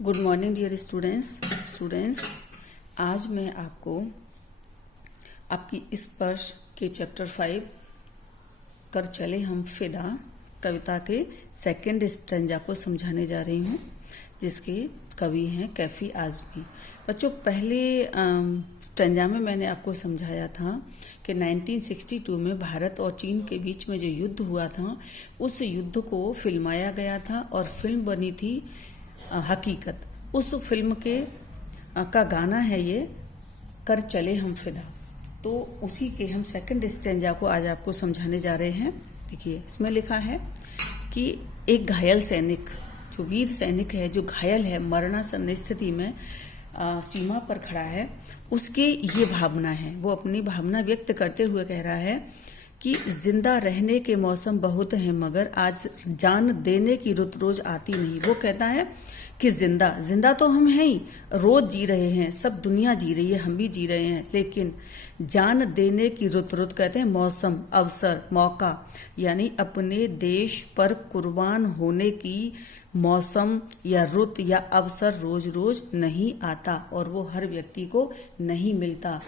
Good morning dear students. आज मैं आपको आपकी स्पर्श के चैप्टर 5 कर चले हम फिदा कविता के सेकंड स्टैंजा को समझाने जा रही हूँ, जिसके कवि हैं कैफी आजमी। बच्चों, पहले स्टैंजा में मैंने आपको समझाया था कि 1962 में भारत और चीन के बीच में जो युद्ध हुआ था, उस युद्ध को फिल्माया गया था और फिल्म बनी थी हकीकत। उस फिल्म के का गाना है ये कर चले हम फिदा। तो उसी के हम सेकंड स्टैंजा को आज आपको समझाने जा रहे हैं। देखिए, इसमें लिखा है कि एक घायल सैनिक, जो वीर सैनिक है, जो घायल है, मरणासन स्थिति में सीमा पर खड़ा है, उसकी ये भावना है। वो अपनी भावना व्यक्त करते हुए कह रहा है कि जिंदा रहने के मौसम बहुत हैं, मगर आज जान देने की रुत रोज आती नहीं। वो कहता है कि जिंदा तो हम हैं ही, रोज जी रहे हैं, सब दुनिया जी रही है, हम भी जी रहे हैं, लेकिन जान देने की रुत कहते हैं मौसम, अवसर, मौका, यानी अपने देश पर कुर्बान होने की मौसम या रुत या अवसर रोज रोज नहीं आता और वो हर व्यक्ति को नहीं मिलता।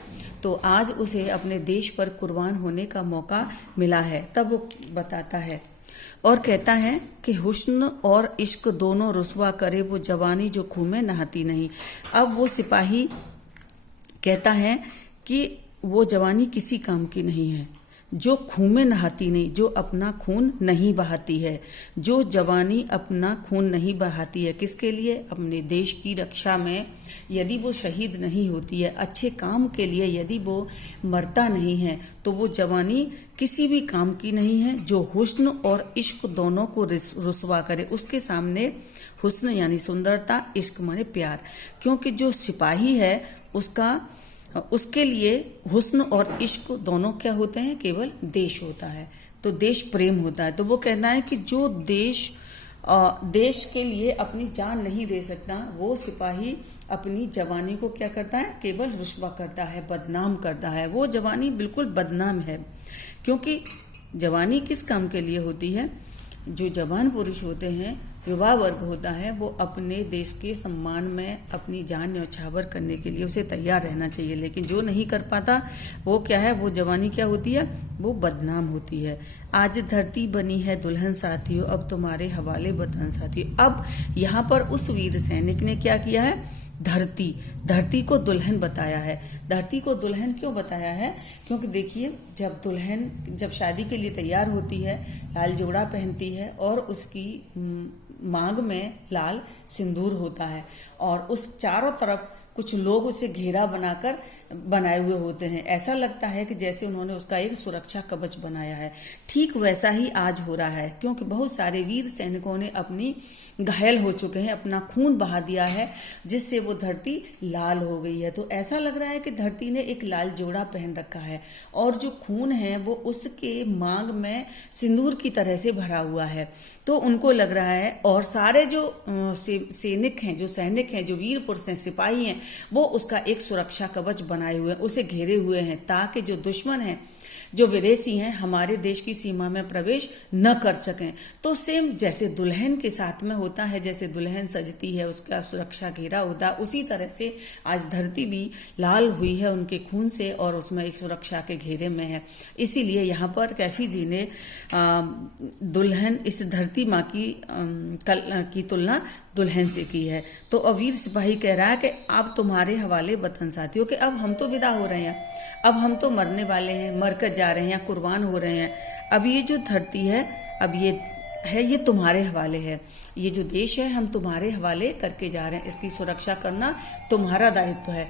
तो आज उसे अपने देश पर कुर्बान होने का मौका मिला है। तब वो बताता है और कहता है कि हुस्न और इश्क दोनों रुस्वा करे, वो जवानी जो खून में नहाती नहीं। अब वो सिपाही कहता है कि वो जवानी किसी काम की नहीं है जो खून में नहाती नहीं, जो अपना खून नहीं बहाती है। जो जवानी अपना खून नहीं बहाती है, किसके लिए? अपने देश की रक्षा में यदि वो शहीद नहीं होती है, अच्छे काम के लिए यदि वो मरता नहीं है, तो वो जवानी किसी भी काम की नहीं है। जो हुस्न और इश्क दोनों को रुस्वा करे, उसके सामने हुस्न यानी सुंदरता, इश्क माने प्यार। क्योंकि जो सिपाही है उसके लिए हुस्न और इश्क दोनों क्या होते हैं? केवल देश होता है, तो देश प्रेम होता है। तो वो कहना है कि जो देश के लिए अपनी जान नहीं दे सकता, वो सिपाही अपनी जवानी को क्या करता है? केवल रुस्वा करता है, बदनाम करता है। वो जवानी बिल्कुल बदनाम है, क्योंकि जवानी किस काम के लिए होती है? जो जवान पुरुष होते हैं, युवा वर्ग होता है, वो अपने देश के सम्मान में अपनी जान न्यौछावर करने के लिए उसे तैयार रहना चाहिए। लेकिन जो नहीं कर पाता, वो क्या है? वो जवानी क्या होती है? वो बदनाम होती है। आज धरती बनी है दुल्हन साथियों, अब तुम्हारे हवाले वतन साथियों। अब यहाँ पर उस वीर सैनिक ने क्या किया है? धरती को दुल्हन बताया है। धरती को दुल्हन क्यों बताया है? क्योंकि देखिए, जब दुल्हन जब शादी के लिए तैयार होती है, लाल जोड़ा पहनती है और उसकी मांग में लाल सिंदूर होता है, और उस चारों तरफ कुछ लोग उसे घेरा बनाए हुए होते हैं। ऐसा लगता है कि जैसे उन्होंने उसका एक सुरक्षा कवच बनाया है। ठीक वैसा ही आज हो रहा है, क्योंकि बहुत सारे वीर सैनिकों ने अपनी घायल हो चुके हैं, अपना खून बहा दिया है, जिससे वो धरती लाल हो गई है। तो ऐसा लग रहा है कि धरती ने एक लाल जोड़ा पहन रखा है और जो खून है वो उसके मांग में सिंदूर की तरह से भरा हुआ है। तो उनको लग रहा है, और सारे जो सैनिक हैं, जो वीर पुरुष हैं, सिपाही हैं, वो उसका एक सुरक्षा कवच बनाए हुए हैं, उसे घेरे हुए हैं, ताकि जो दुश्मन हैं, जो विदेशी हैं, हमारे देश की सीमा में प्रवेश न कर सकें। तो सेम जैसे दुल्हन के साथ में होता है, जैसे दुल्हन सजती है, उसका सुरक्षा घेरा होता है, उसी तरह से आज धरती भी लाल हुई है उनके खून से, और उसमें एक सुरक्षा के घेरे में है। इसीलिए यहाँ पर कैफी जी ने दुल्हन, इस धरती माँ की तुलना दुल्हन से की है। तो अवीर सिपाही कह रहा है कि अब तुम्हारे हवाले वतन साथियों, कि अब हम तो विदा हो रहे हैं, अब हम तो मरने वाले हैं, मरकर जा रहे हैं, कुर्बान हो रहे हैं। अब ये जो धरती है, अब ये तुम्हारे हवाले है। ये जो देश है, हम तुम्हारे हवाले करके जा रहे हैं, इसकी सुरक्षा करना तुम्हारा दायित्व है।